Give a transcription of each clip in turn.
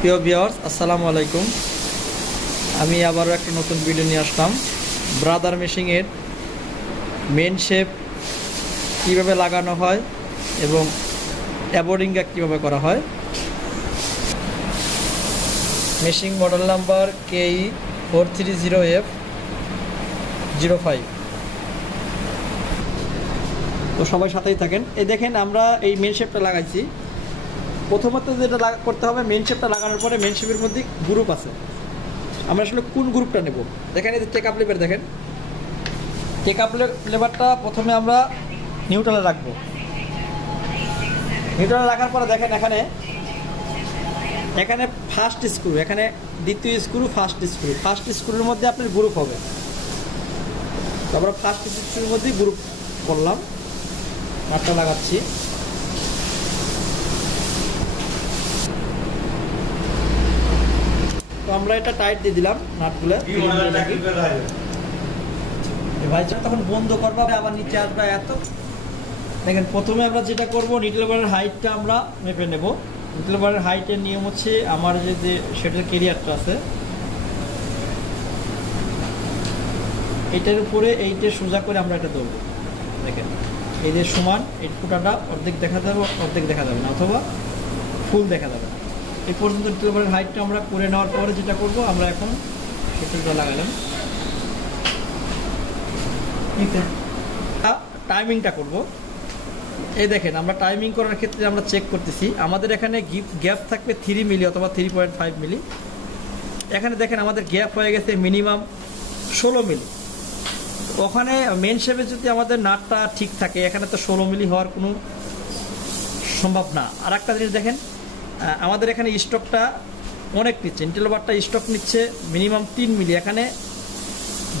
প্রিয় ভিউয়ার্স, আসসালামু আলাইকুম। আমি আবারও একটা নতুন ভিডিও নিয়ে আসলাম। ব্রাদার মেশিনের মেন শেপ কীভাবে লাগানো হয় এবং অ্যাবোর্ডিংটা কীভাবে করা হয়। Machine model number KE430F05। তো সবাই সাথেই থাকেন। এই দেখেন, আমরা এই মেন শেপটা লাগাইছি। প্রথমত যেটা করতে হবে, মেন শেপটা লাগানোর পরে মেন শেপের মধ্যে গ্রুপ আছে, আমরা আসলে কোন গ্রুপটা নেব। দেখেন এই যে টেক আপ লেবার, দেখেন টেক আপ লেবারটা প্রথমে আমরা নিউট্রালে রাখবো। নিউট্রালে রাখার পরে দেখেন এখানে ফার্স্ট স্ক্রু, এখানে দ্বিতীয় স্ক্রু, ফার্স্ট স্ক্রুর মধ্যে আপনার গ্রুপ হবে। তো আমরা ফার্স্ট স্ক্রুর মধ্যেই গ্রুপ করলাম, নাটটা লাগাচ্ছি। তো আমরা এটা টাইট দিয়ে দিলাম নাটগুলো। ভাই তখন বন্ধ করবো, আবার নিচে আসবে এত। দেখেন প্রথমে আমরা যেটা করবো, নিডল বারের হাইটটা আমরা মেপে নেব। নিডল বারের হাইটের নিয়ম হচ্ছে, আমার যে সেটার ক্যারিয়ারটা আছে এটার উপরে এইটা সোজা করে আমরা এটা ধরবো। দেখেন এই যে সমান, এই ফুটাটা অর্ধেক দেখা যাবে, অর্ধেক দেখা যাবে না, অথবা ফুল দেখা যাবে না। এই পর্যন্ত নিডল বারের হাইটটা আমরা করে নেওয়ার পরে যেটা করব, আমরা এখন সেটা লাগালাম। টাইমিংটা করব। এই দেখেন, আমরা টাইমিং করার ক্ষেত্রে আমরা চেক করতেছি, আমাদের এখানে গ্যাপ থাকবে 3 মিলি অথবা 3.5 মিলি। এখানে দেখেন আমাদের গ্যাপ হয়ে গেছে মিনিমাম 16 মিলি। ওখানে মেন শেপে যদি আমাদের নাটটা ঠিক থাকে, এখানে তো 16 মিলি হওয়ার কোনো সম্ভব না। আর একটা জিনিস দেখেন, আমাদের এখানে স্টকটা অনেক নিচ্ছে, নিডল বারটা স্টক নিচ্ছে মিনিমাম 3 মিলি, এখানে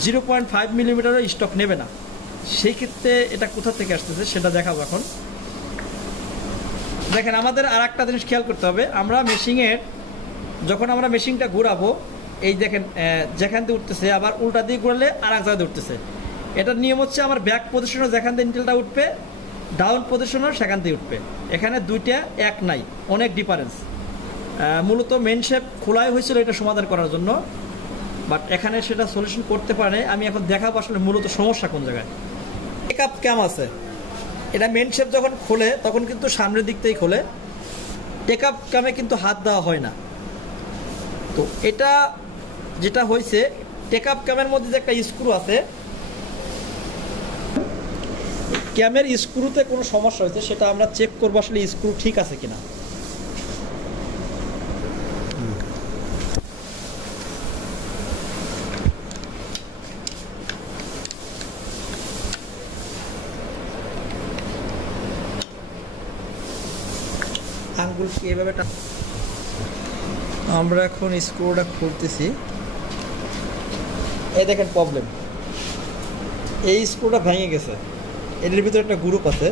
0.5 মিলিমিটারও স্টক নেবে না। সেই ক্ষেত্রে এটা কোথা থেকে আসতেছে সেটা দেখাবো এখন। দেখেন আমাদের আর একটা জিনিস খেয়াল করতে হবে, আমরা মেশিনের যখন আমরা মেশিনটা ঘোরাবো, এই দেখেন যেখান দিয়ে উঠতেছে, আবার উল্টা দিয়ে ঘোরালে আর এক জায়গায় উঠতেছে। এটার নিয়ম হচ্ছে, আমার ব্যাক পজিশনও যেখান দিয়ে নিডলটা উঠবে, ডাউন পজিশনও সেখান দিয়ে উঠবে। এখানে দুইটা এক নাই, অনেক ডিফারেন্স। মূলত মেন শেপ খোলাই হয়েছিল এটা সমাধান করার জন্য, বাট এখানে সেটা সলিউশন করতে পারে। আমি এখন দেখাবো আসলে মূলত সমস্যা কোন জায়গায়। টেক আপ ক্যাম আছে, এটা মেন শেপ যখন খোলে তখন কিন্তু সামনের দিক থেকেই খোলে, টেক আপ ক্যামে কিন্তু হাত দেওয়া হয় না। তো এটা যেটা হয়েছে, টেক আপ ক্যামের মধ্যে যে একটা স্ক্রু আছে, ক্যামের স্ক্রুতে কোনো সমস্যা হয়েছে, সেটা আমরা চেক করবো আসলে স্ক্রু ঠিক আছে কিনা। আঙ্গুল কি এভাবে আমরা এখন স্ক্রুটা খুলতেছি। এই দেখেন প্রবলেম, এই স্ক্রুটা ভেঙে গেছে। এর ভিতরে একটা গ্রুপ আছে,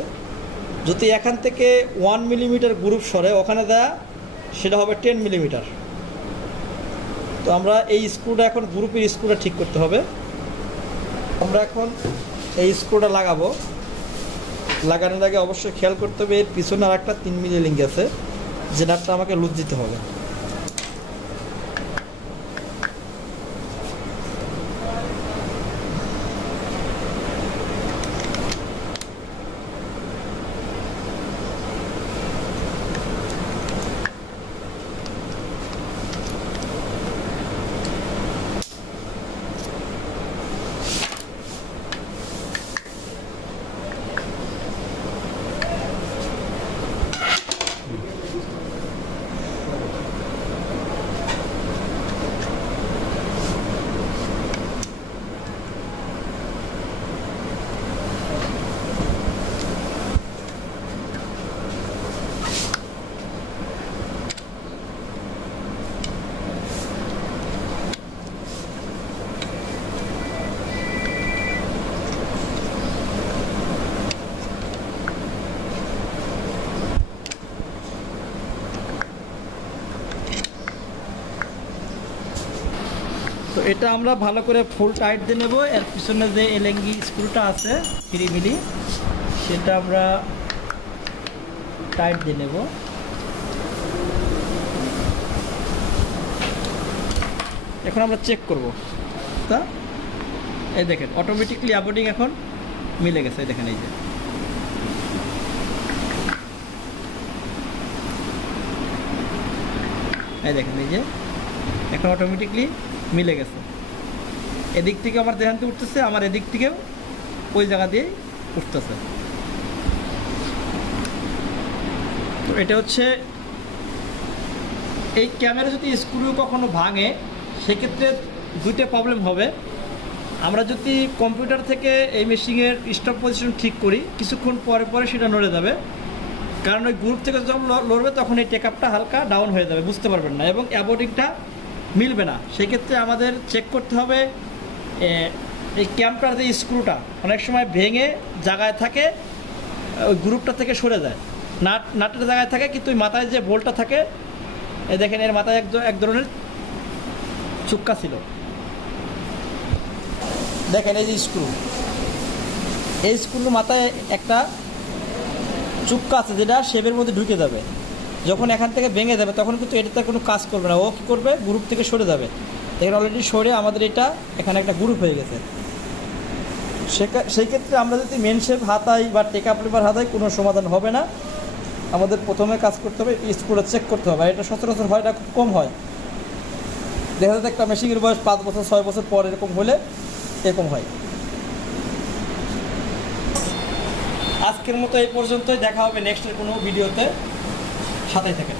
যদি এখান থেকে 1 মিলিমিটার গ্রুপ সরে ওখানে দেয়া, সেটা হবে 10 মিলিমিটার। তো আমরা এই স্ক্রুটা এখন, গ্রুপের স্ক্রুটা ঠিক করতে হবে। আমরা এখন এই স্ক্রুটা লাগাবো। লাগানোর আগে অবশ্যই খেয়াল করতে হবে, এর পিছনে আর একটা 3 মিলি লিঙ্ক আছে, যে নাটটা আমাকে লুজ দিতে হবে। তো এটা আমরা ভালো করে ফুল টাইট দিয়ে নেব। এর পিছনে যে এলেঙ্গি স্ক্রুটা আছে 3 মিলি, সেটা আমরা টাইট দিয়ে নেব। এখন আমরা চেক করব। তা এই দেখেন অটোমেটিকলি অ্যাবোর্ডিং এখন মিলে গেছে, এই দেখেন এই যে দেখেন এই যে এখন অটোমেটিকলি মিলে গেছে। এদিক থেকে আমার দেখানতে উঠতেছে, আমার এদিক থেকেও ওই জায়গা দিয়ে উঠতেছে। তো এটা হচ্ছে এই ক্যামেরা যদি স্ক্রু কখনো ভাঙে সেক্ষেত্রে দুইটা প্রবলেম হবে। আমরা যদি কম্পিউটার থেকে এই মেশিনের স্টপ পজিশন ঠিক করি, কিছুক্ষণ পরে পরে সেটা নড়ে যাবে, কারণ ওই গ্রুপ থেকে যখন লড়বে তখন এই টেকআপটা হালকা ডাউন হয়ে যাবে, বুঝতে পারবেন না, এবং অ্যাবোর্ডিংটা মিলবে না। সেই ক্ষেত্রে আমাদের চেক করতে হবে এই ক্যাম্পটার যে স্ক্রুটা অনেক সময় ভেঙে জায়গায় থাকে, ওই গ্রুপটা থেকে সরে যায়, নাটের জায়গায় থাকে, কিন্তু ওই মাথায় যে বোল্টটা থাকে, এই দেখেন এর মাথায় এক ধরনের চুক্কা ছিল, দেখেন এই যে স্ক্রু, এই স্ক্রুর মাথায় একটা চুক্কা আছে যেটা শেপের মধ্যে ঢুকে যাবে। যখন এখান থেকে ভেঙে যাবে তখন কিন্তু এটাতে কোনো কাজ করবে না, ও কী করবে, গ্রুপ থেকে সরে যাবে। এখানে অলরেডি সরে আমাদের এটা এখানে একটা গ্রুপ হয়ে গেছে। সেই ক্ষেত্রে আমরা যদি মেন শেপ হাতাই বা টেকআপ লিভার হাতাই কোনো সমাধান হবে না। আমাদের প্রথমে কাজ করতে হবে স্ক্রুটা চেক করতে হবে, আর এটা সচরাচর হয়, এটা খুব কম হয়। দেখা যাচ্ছে একটা মেশিনের বয়স 5 বছর 6 বছর পর এরকম হলে এরকম হয়। আজকের মতো এই পর্যন্তই, দেখা হবে নেক্সটের কোনো ভিডিওতে, সাথেই থাকেন।